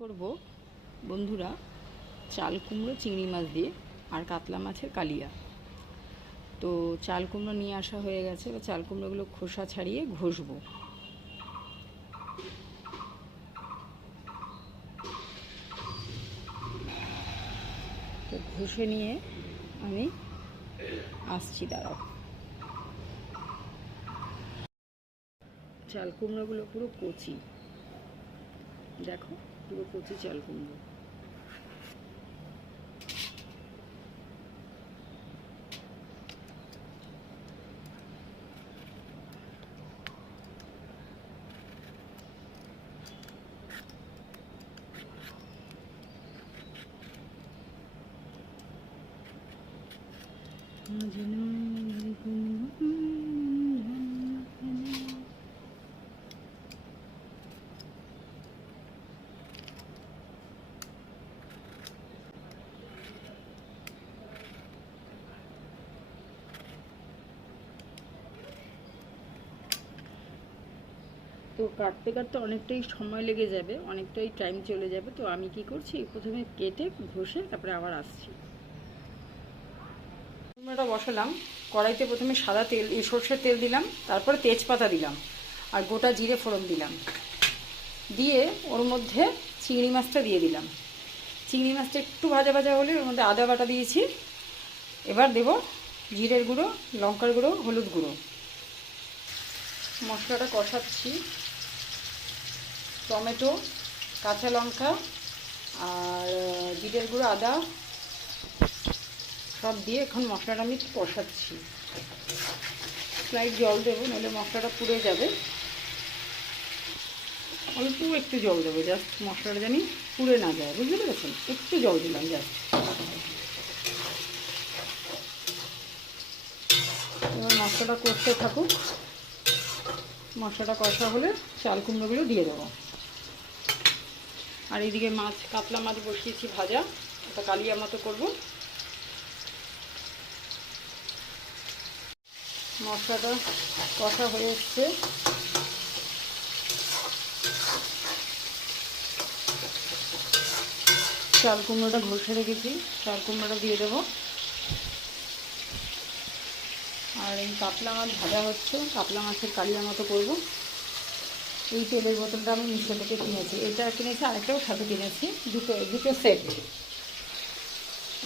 করব, বন্ধুরা, চাল কুমড়ো, চিংড়ি মাছ দিয়ে আর কাতলা মাছের কালিয়া। তো চাল কুমড়ো নিয়ে আসা হয়ে গেছে, এবার চাল কুমড়োগুলো খোসা ছাড়িয়ে ঘষবো। তো ঘষে নিয়ে আমি আসছি, দাঁড়াও। চাল কুমড়োগুলো পুরো কচি। দেখো। 이거 고추 잘 굽는 거. 음, 얘는 তো কাটতে কাটতে অনেকটাই সময় লেগে যাবে, অনেকটাই টাইম চলে যাবে। তো আমি কি করছি, প্রথমে কেটে ঘষে তারপরে আবার আসছি। কুমড়োটা বসালাম, কড়াইতে প্রথমে সাদা তেল সর্ষের তেল দিলাম, তারপরে তেজপাতা দিলাম, আর গোটা জিরে ফোড়ন দিলাম। দিয়ে ওর মধ্যে চিংড়ি মাছটা দিয়ে দিলাম। চিংড়ি মাছটা একটু ভাজা ভাজা হলে ওর মধ্যে আদা বাটা দিয়েছি। এবার দেব জিরের গুঁড়ো, লঙ্কার গুঁড়ো, হলুদ গুঁড়ো। মশলাটা কষাচ্ছি। টমেটো, কাঁচা লঙ্কা আর জিরের গুঁড়ো, আদা সব দিয়ে এখন মশলাটা আমি কষাচ্ছি। স্লাইড জল দেবো নাহলে মশলাটা পুড়ে যাবে। অল্প একটু জল দেবো, জাস্ট মশলাটা জানি পুড়ে না যায়, বুঝতে পেরেছেন? একটু জল দিলাম, জাস্ট। এবার মশলাটা কষতে থাকুক। মশলাটা কষা হলে চাল কুমড়োগুলো দিয়ে দেবো। আর এইদিকে মাছ, কাতলা মাছ বসিয়েছি ভাজা, ওটা কালিয়া মতো করব। মশলাটা কষা হয়ে এসছে। চাল কুমড়োটা ঘষে রেখেছি, চাল কুমড়োটা দিয়ে দেবো। আর এই কাতলা মাছ ভাজা হচ্ছে, কাতলা মাছের কালিয়া মতো করব। এই তেলের বোতলটা আমি মিশো থেকে কিনেছি। এটা কিনেছি আরেকটাও সাথে কিনেছি। দুটো দুটো সেট।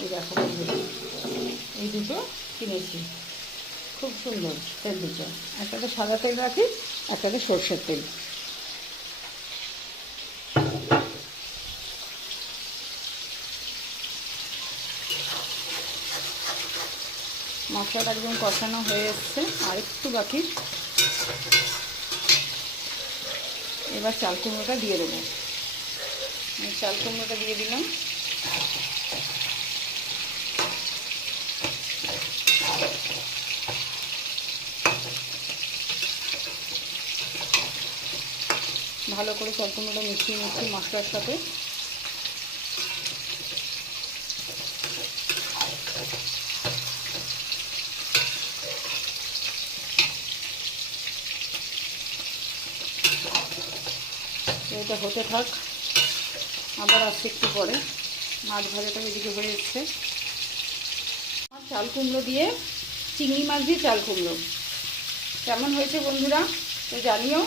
এই দেখো এই দুটো কিনেছি। খুব সুন্দর তেল দুটো। একটাতে সাদা তেল রাখি, একটাতে সর্ষের তেল। মশলাটা একদম কষানো হয়ে এসছে আর একটু বাকি। এবার চাল কুমড়োটা দিয়ে দেবো। চাল কুমড়োটা দিয়ে দিলাম। ভালো করে চাল কুমড়োটা মিশিয়ে নিচ্ছি মশলার সাথে এটা হতে থাক। আবার আসছে একটু পরে। মাছ ভাজাটা এদিকে হয়ে এসছে। আর চাল কুমড়ো দিয়ে চিংড়ি মাছ দিয়ে চাল কুমড়ো। কেমন হয়েছে বন্ধুরা? তো জানিও।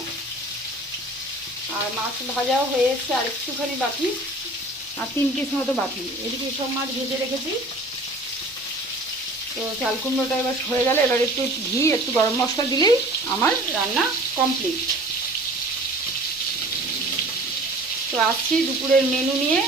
আর মাছ ভাজাও হয়ে এসছে আর একটুখানি বাকি। আর তিন পিস মতো বাকি। এদিকে সব মাছ ভেজে রেখেছি। তো চাল কুমড়োটা এবার হয়ে গেলে এবার একটু ঘি, একটু গরম মশলা দিলেই আমার রান্না কমপ্লিট তো আসছি দুপুরের মেনু নিয়ে।